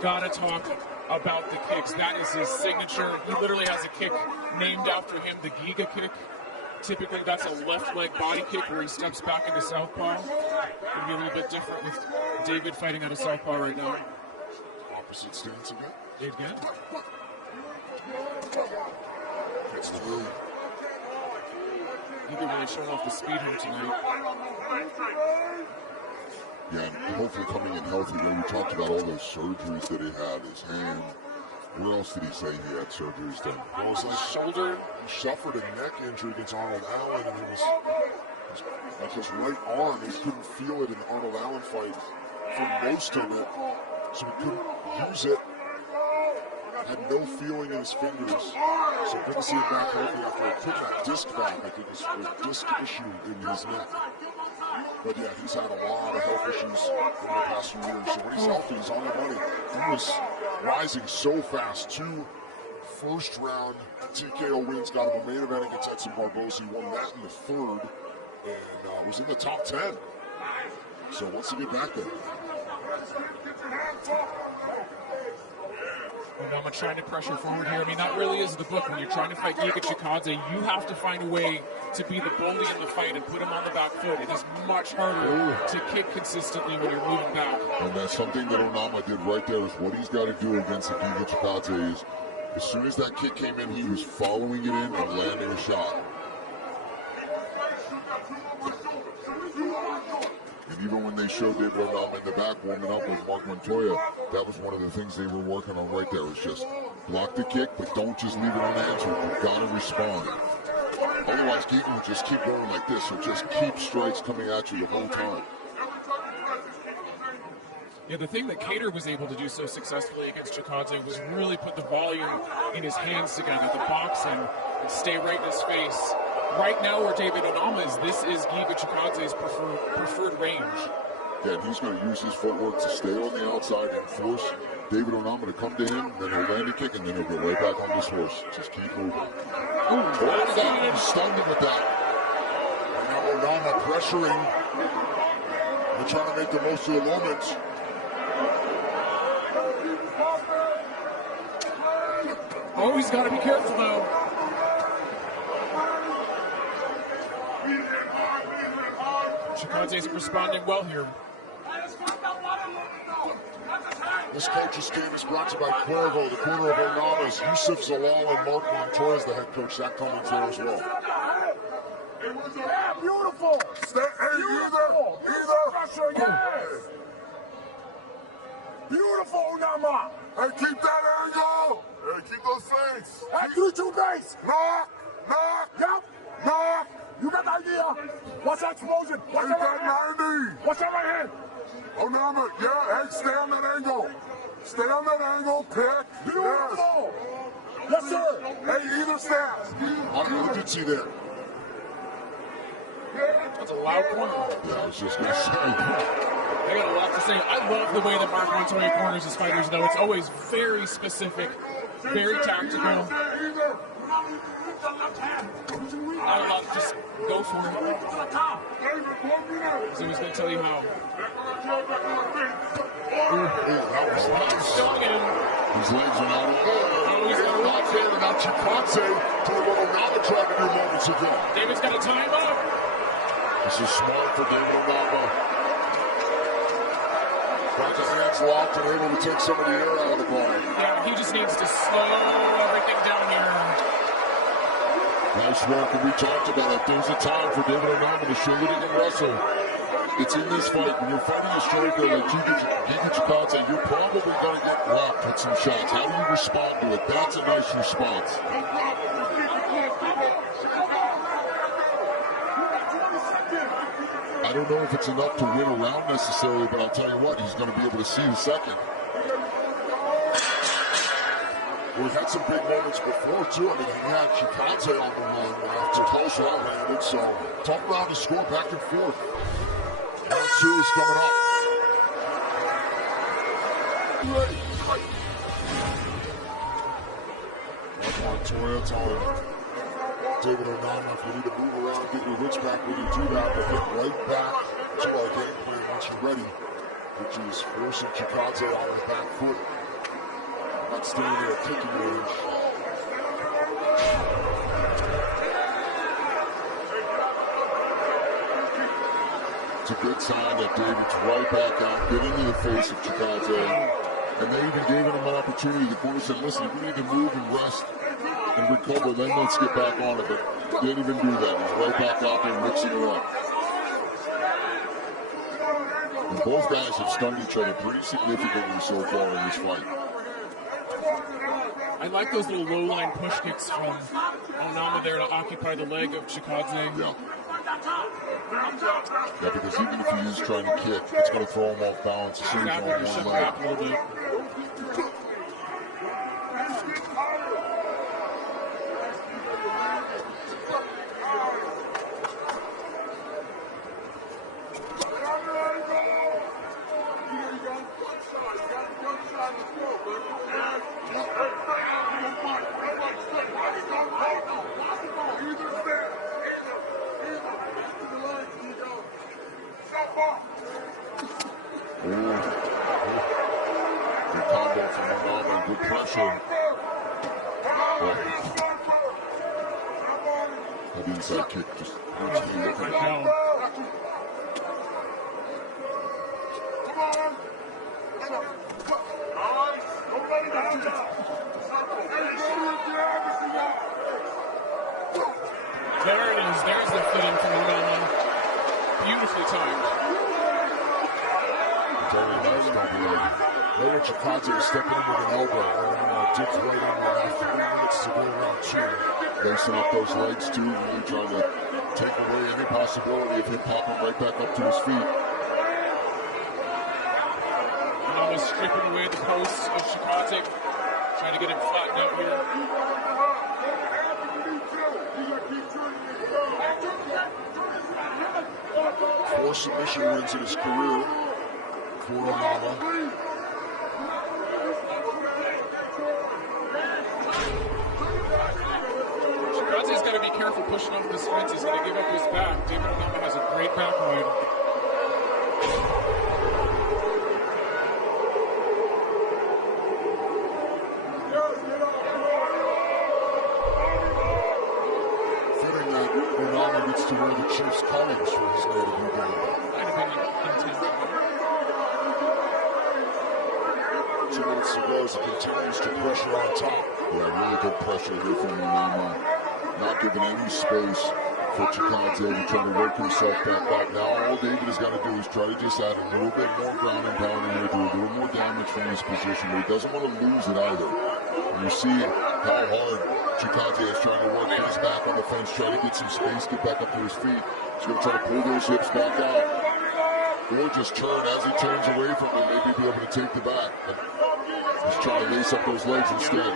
Gotta talk about the kicks. That is his signature. He literally has a kick named after him, the Giga kick. Typically, that's a left leg body kick where he steps back into southpaw. It'll be a little bit different with David fighting out of southpaw right now. Opposite stance again. Again. Gets through. Giga really showing off the speed here tonight. Yeah, and hopefully coming in healthy. When we talked about all those surgeries that he had, his hand. Where else did he say he had surgeries done? Well, it was like shoulder. He suffered a neck injury against Arnold Allen, and it was like his right arm. He couldn't feel it in the Arnold Allen fight for most of it, so he couldn't use it. Had no feeling in his fingers. So good to see him back healthy after he put that disc back. I think it was a disc issue in his neck. But yeah, he's had a lot of health issues over the past few years. So when he's healthy, he's on the money. He was rising so fast. 2 first-round TKO wins, got him a main event against Edson Barboza. He won that in the 3rd and was in the top 10. So wants to get back there. Omana trying to pressure forward here. I mean, that really is the book. When you're trying to fight Giga Chikadze, you have to find a way to be the bully in the fight and put him on the back foot. It is much harder to kick consistently when you're moving back. And that's something that Omana did right there, is what he's got to do against the Giga Chikadze is, as soon as that kick came in, he was following it in and landing a shot. And even when they showed David Omana in the back warming up with Mark Montoya, that was one of the things they were working on right there, was just block the kick, but don't just leave it unanswered. You've got to respond. Otherwise, Giga would just keep going like this, or just keep strikes coming at you the whole time. Yeah, the thing that Cater was able to do so successfully against Chikadze was really put the volume in his hands together, the boxing, and stay right in his face. Right now where David Omana is, this is Giga Chikadze's preferred range. Yeah, and he's going to use his footwork to stay on the outside and force David Omana to come to him, then he'll land a kick, and then he'll go right back on this horse. Just keep moving. He's stunned him with that. And now Omana pressuring. They're trying to make the most of the moment. Oh, he's got to be careful, though. Chikadze's responding well here. This coach's game is brought to you by Cuervo, the corner of Omana's. Yusuf Zalal and Mark Montoya is the head coach. That coming through as well. Yeah, beautiful. Beautiful, Omana. Hey, keep that angle. Hey, keep those feints. Hey, 3-2 base. Knock. Yep. Knock. You got the idea. Watch that explosion. Watch that right hand. 90. Watch that right hand. Omana, yeah, hey, stay on that angle. Stay on that angle, pick. Beautiful. Yes, sir. Hey, either stance. What did you see there? That's a loud corner. Yeah, I was just going to say. They got a lot to say. I love the way that Mark Montoya corners his fighters, though. It's always very specific, very tactical. Not a lot, just go for it. So he's going to tell you how. That was nice. Showing him. His legs are not on. Oh, he's going to watch there. it. Now Chikadze doing what Omana tried to do moments ago. David's got to tie him up. This is smart for David Omana. Got his hands locked and able to take some of the air out of the ball. Yeah, he just needs to slow everything down here. Nice work, and we talked about it. There's a time for David Omana to show that he can wrestle. It's in this fight. When you're fighting a striker like Giga Chikadze, you're probably going to get rocked with some shots. How do you respond to it? That's a nice response. I don't know if it's enough to win a round necessarily, but I'll tell you what, he's going to be able to see the second. We've had some big moments before, too. I mean, he had Chikadze on the run after Tulsa landed, so tough round to score back and forth. Round 2 is coming up. Ready. Montoya telling David Omana, if you need to move around, get your wits back when you do that, but get right back to our game plan once you're ready, which is forcing Chikadze on the back foot. not staying in a kicking range. It's a good sign that David's right back out, get into the face of Chikadze. And they even gave him an opportunity. The corner said, listen, if we need to move and rest and recover, then let's get back on it. But didn't even do that. He's right back out there mixing it up. And both guys have stunned each other pretty significantly so far in this fight. I like those little low-line push kicks from Omana there to occupy the leg of Chikadze. Yeah. Yeah, because even if he is trying to kick, it's going to throw him off balance as soon as he's on one leg. A little bit. Good combo from Omana, good pressure. That inside kick just hurts me looking at it. There it is. There's the footing from Omana. Beautifully timed. Very nice combo. Later, Chikadze was stepping in with an elbow. Digs right under about 3 minutes to go around 2. Lacing up those legs too, really trying to take away any possibility of him popping right back up to his feet. Omana stripping away the posts of Chikadze, trying to get him flattened out here. 4 submission wins in his career for Omana. Chikadze's got to be careful pushing over this fence. He's going to give up his back. David Omana has a great back line. Fitting that Omana gets to wear the Chiefs' colors for his native Uganda. Might have been intentional. 2 minutes to go as he continues to pressure on top. Yeah, really good pressure here from Omana. Not giving any space for Chikadze to try to work himself back. Now all David has got to do is try to just add a little bit more ground and pound in here, do a little more damage from this position, but he doesn't want to lose it either. And you see how hard Chikadze is trying to work his back on the fence, trying to get some space, get back up to his feet. He's going to try to pull those hips back out. Or just turn as he turns away from it, maybe be able to take the back. But he's trying to lace up those legs instead.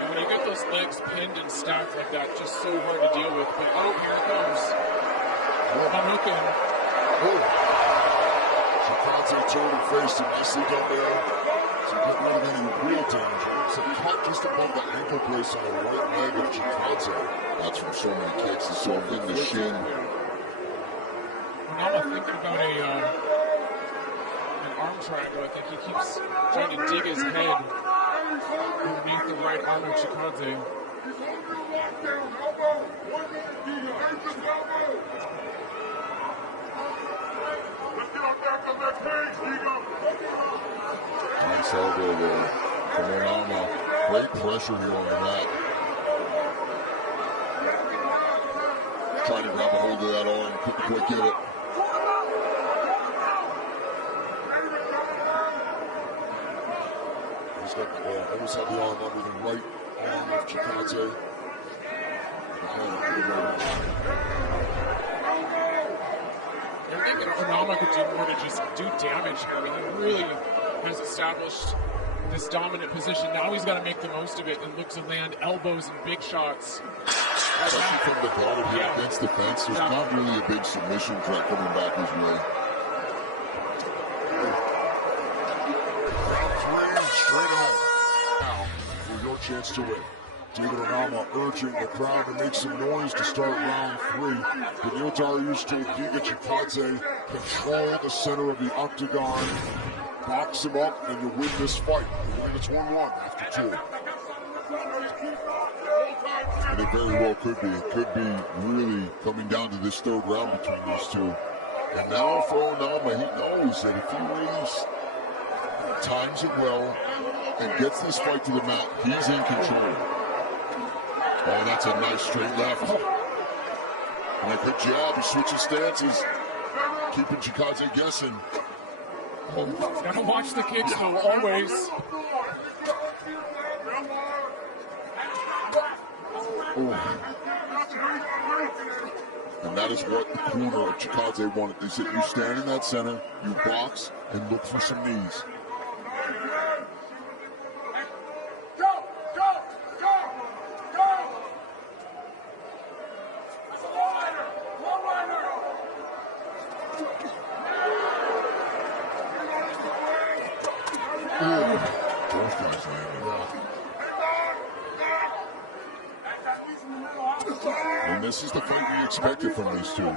And when you get those legs pinned and stacked like that, just so hard to deal with. But oh, here it comes. Unhooking. Chikadze turned and faced him nicely done there. So he didn't have any real damage. It's a cut just above the ankle brace on the right leg of Chikadze. That's from so many kicks. It's so in the shin. Omana thinking about an arm triangle. I think he keeps trying to dig his head underneath the right arm of Chikadze. Nice elbow there from Omana. Great pressure here on the mat. Trying to grab a hold of that arm, couldn't quite get it. He's got always had the arm under the right arm of Chikadze. I think Omana could do more to just do damage here. I mean, he really has established this dominant position. Now he's got to make the most of it and look to land elbows and big shots. Especially from the guard here against the fence. There's not really a big submission threat coming back his way. Round 3, straight on. Now, for your chance to win. David Omana urging the crowd to make some noise to start round 3. Beneil Dariush told Giga Chikadze, control the center of the octagon. box him up, and you win this fight. You win, it's 1-1 after 2. And it very well could be. It could be really coming down to this third round between these two. And now for Omana, he knows that if he really times it well and gets this fight to the mat, he's in control. Oh, that's a nice straight left. And a good jab. He switches stances, keeping Chikadze guessing. Oh, gotta watch the kicks though, always. Oh. And that is what the corner of Chikadze wanted. They said, you stand in that center, you box, and look for some knees. Both guys landing. And this is the fight we expected from these two.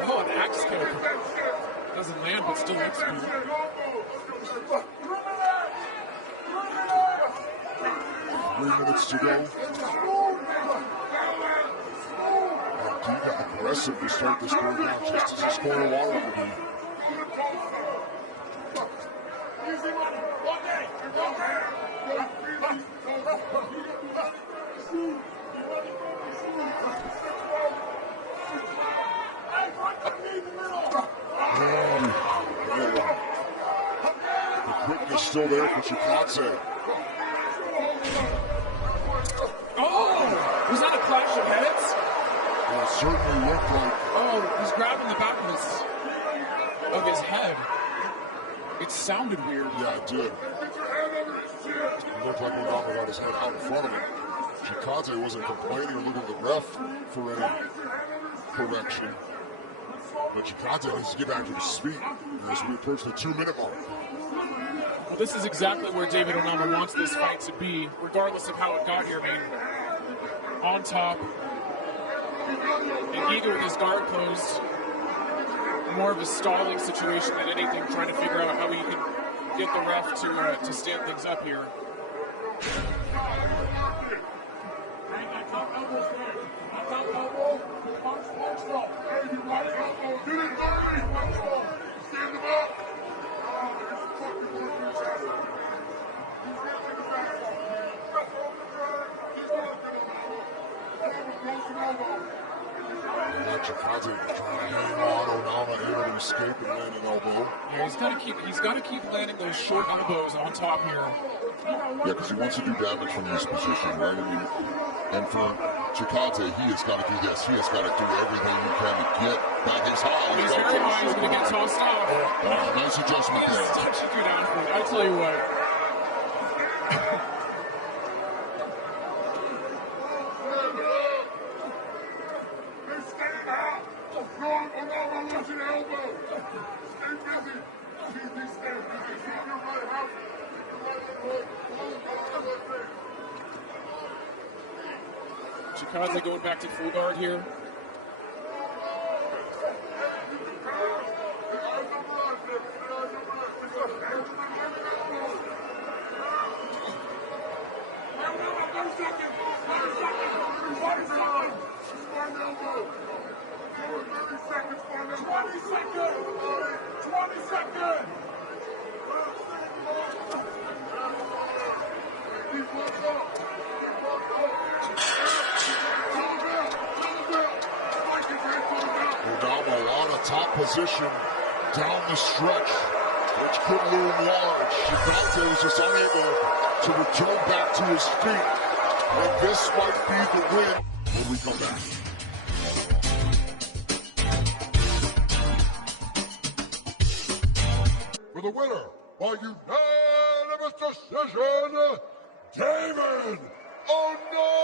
Oh, an axe kick. Doesn't land, but still looks cool. 3 minutes to go. And Giga aggressive to start this third round, just as his corner wanted to be. The quickness still there for Chikadze. Oh! Was that a clash of heads? Yeah, it certainly looked like. Oh, he's grabbing the back of his head. It sounded weird. Yeah, it did. It looked like Omana got his head out in front of him. Chikadze wasn't complaining or looking at the ref for any correction. But Chikadze needs to get back to his feet as we approach the 2-minute mark. Well, this is exactly where David Omana wants this fight to be, regardless of how it got here. I mean, on top, and Giga with his guard closed. More of a stalling situation than anything, trying to figure out how he can get the ref to stand things up here. Chikadze trying to hang on, Omana able to escape and land an elbow. Yeah, he's got to keep landing those short elbows on top here. Yeah, because he wants to do damage from this position, right? I mean, and for Chikadze, he has got to do this. He has got to do everything he can to get back his high. He's very high. He's going to get tossed out. Nice adjustment there. Such a good athlete. I tell you what. Chikadze going back to full guard here. Top position down the stretch, which could loom large. Chikadze was just unable to return back to his feet. And this might be the win when we come back. For the winner by unanimous decision, David Omana!